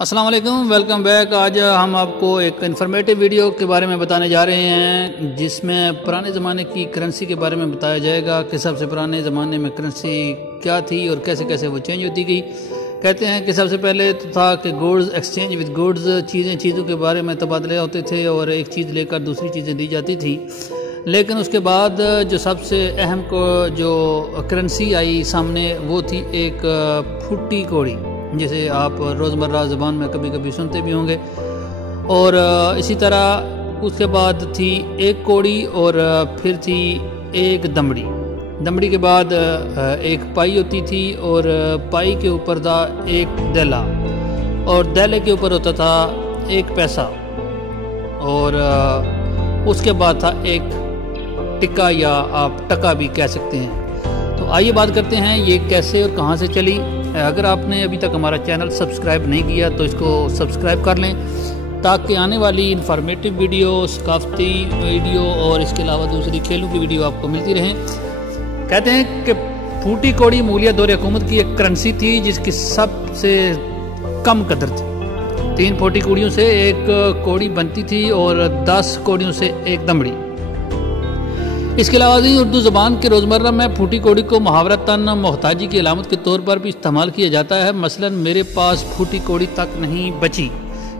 अस्सलाम वालेकुम, welcome back. आज हम आपको एक इन्फॉर्मेटिव वीडियो के बारे में बताने जा रहे हैं जिसमें पुराने ज़माने की करेंसी के बारे में बताया जाएगा कि सबसे पुराने ज़माने में करेंसी क्या थी और कैसे कैसे वो चेंज होती गई। कहते हैं कि सबसे पहले तो था कि गुड्स एक्सचेंज विद गुड्स, चीज़ों के बारे में तबादले होते थे और एक चीज़ लेकर दूसरी चीज़ें दी जाती थी। लेकिन उसके बाद जो सबसे अहम जो करेंसी आई सामने वो थी एक फूटी कौड़ी, जिसे आप रोज़मर्रा ज़बान में कभी कभी सुनते भी होंगे। और इसी तरह उसके बाद थी एक कौड़ी और फिर थी एक दमड़ी के बाद एक पाई होती थी और पाई के ऊपर था एक देला और देले के ऊपर होता था एक पैसा और उसके बाद था एक टिक्का या आप टका भी कह सकते हैं। तो आइए बात करते हैं ये कैसे और कहाँ से चली। अगर आपने अभी तक हमारा चैनल सब्सक्राइब नहीं किया तो इसको सब्सक्राइब कर लें ताकि आने वाली इन्फॉर्मेटिव वीडियो, सकाफती वीडियो और इसके अलावा दूसरी खेलों की वीडियो आपको मिलती रहें। कहते हैं कि फूटी कौड़ी मूलिया दौर हुकूमत की एक करेंसी थी जिसकी सबसे कम कदर थी। 3 फूटी कौड़ियों से एक कौड़ी बनती थी और 10 कौड़ियों से एक दमड़ी। इसके अलावा उर्दू ज़बान के रोज़मर्रा में फूटी कौड़ी को मुहावरतन मोहताजी की अलामत के तौर पर भी इस्तेमाल किया जाता है। मसलन मेरे पास फूटी कौड़ी तक नहीं बची,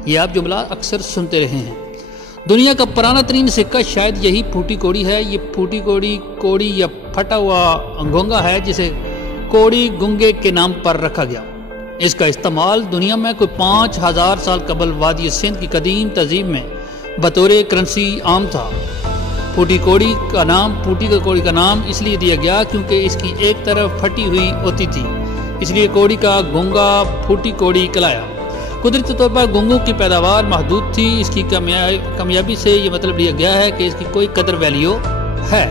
ये आप जुमला अक्सर सुनते रहे हैं। दुनिया का पुराना तरीन सिक्का शायद यही फूटी कौड़ी है। ये फूटी कौड़ी या फटा हुआ गोंगा है जिसे कौड़ी गुंगे के नाम पर रखा गया। इसका इस्तेमाल दुनिया में कोई 5000 साल कबल वादी सिंध की कदीम तहजीब में बतौर करेंसी आम था। फूटी कौड़ी का नाम इसलिए दिया गया क्योंकि इसकी एक तरफ फटी हुई होती थी, इसलिए कौड़ी का गोंगा फूटी कौड़ी कहलाया। कुदरती तौर पर गोंगों की पैदावार महदूद थी। इसकी कामयाबी से ये मतलब लिया गया है कि इसकी कोई कदर वैल्यू है।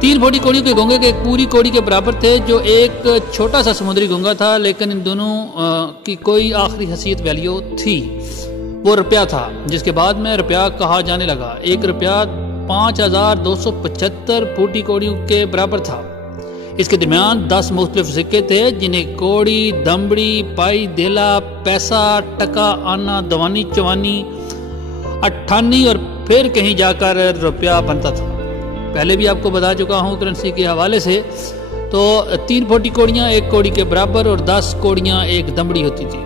3 फूटी कौड़ी के गोंगे के एक पूरी कौड़ी के बराबर थे जो एक छोटा सा समुद्री गोंगा था, लेकिन इन दोनों की कोई आखिरी हैसियत वैल्यू थी, वो रुपया था, जिसके बाद में रुपया कहा जाने लगा। एक रुपया 5275 फूटी कौड़ियों के बराबर था। इसके दरमियान 10 मुख्तलिफ सिक्के थे जिन्हें कौड़ी, दमड़ी, पाई, देला, पैसा, टका, आना, दवानी, चवानी, अट्ठानी और फिर कहीं जाकर रुपया बनता था। पहले भी आपको बता चुका हूँ करेंसी के हवाले से। तो 3 फूटी कौड़ियाँ एक कौड़ी के बराबर और 10 कौड़ियाँ एक दमड़ी होती थी।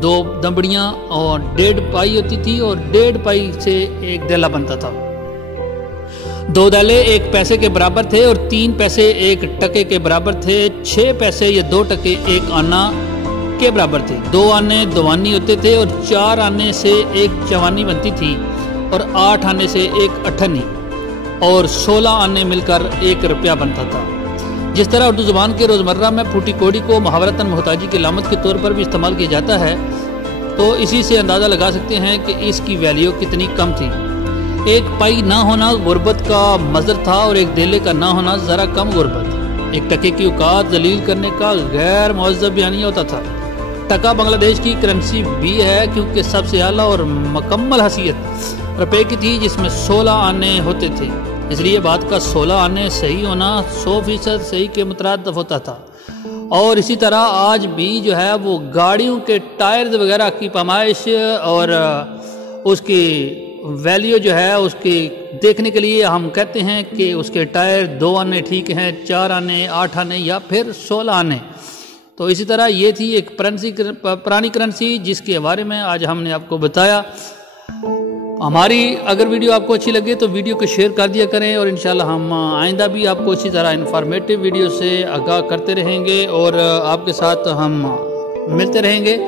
2 दमड़ियाँ और 1.5 पाई होती थी और 1.5 पाई से एक देला बनता था। 2 देले एक पैसे के बराबर थे और 3 पैसे एक टके के बराबर थे। 6 पैसे या 2 टके एक आना के बराबर थे। 2 आने दवानी होते थे और 4 आने से एक चवानी बनती थी और 8 आने से एक अठनी और 16 आने मिलकर एक रुपया बनता था। जिस तरह उर्दू ज़बान के रोज़मर्रा में फूटी कौड़ी को मुहावरतन मोहताजी की अलामत के तौर पर भी इस्तेमाल किया जाता है, तो इसी से अंदाज़ा लगा सकते हैं कि इसकी वैल्यू कितनी कम थी। एक पाई ना होना गुर्बत का मज़र था और एक देले का ना होना ज़रा कम गुर्बत। एक टके की औकात जलील करने का गैर मुअज़्ज़ब बयानिया होता था। टका बांग्लादेश की करेंसी भी है क्योंकि सबसे आला और मुकम्मल हैसियत रुपये की थी जिसमें 16 आने होते थे, इसलिए बात का 16 आने सही होना 100% सही के मुतरादिफ होता था। और इसी तरह आज भी जो है वो गाड़ियों के टायर्स वगैरह की पैमाइश और उसकी वैल्यू जो है उसकी देखने के लिए हम कहते हैं कि उसके टायर 2 आने ठीक हैं, 4 आने, 8 आने या फिर 16 आने। तो इसी तरह ये थी एक पुरानी करेंसी जिसके बारे में आज हमने आपको बताया। हमारी अगर वीडियो आपको अच्छी लगे तो वीडियो को शेयर कर दिया करें और इंशाल्लाह हम आइंदा भी आपको इसी तरह इन्फॉर्मेटिव वीडियो से आगाह करते रहेंगे और आपके साथ हम मिलते रहेंगे।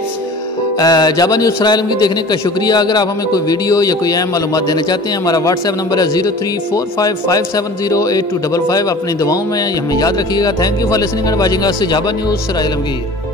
जाबा न्यूज़ सराय आलमगीर देखने का शुक्रिया। अगर आप हमें कोई वीडियो या कोई अहम मालूमात देना चाहते हैं, हमारा व्हाट्सएप नंबर है 0345570825। अपनी दुआओं में हमें याद रखिएगा। Thank you for listening and watching us. जाबा न्यूज़ सराय आलमगीर।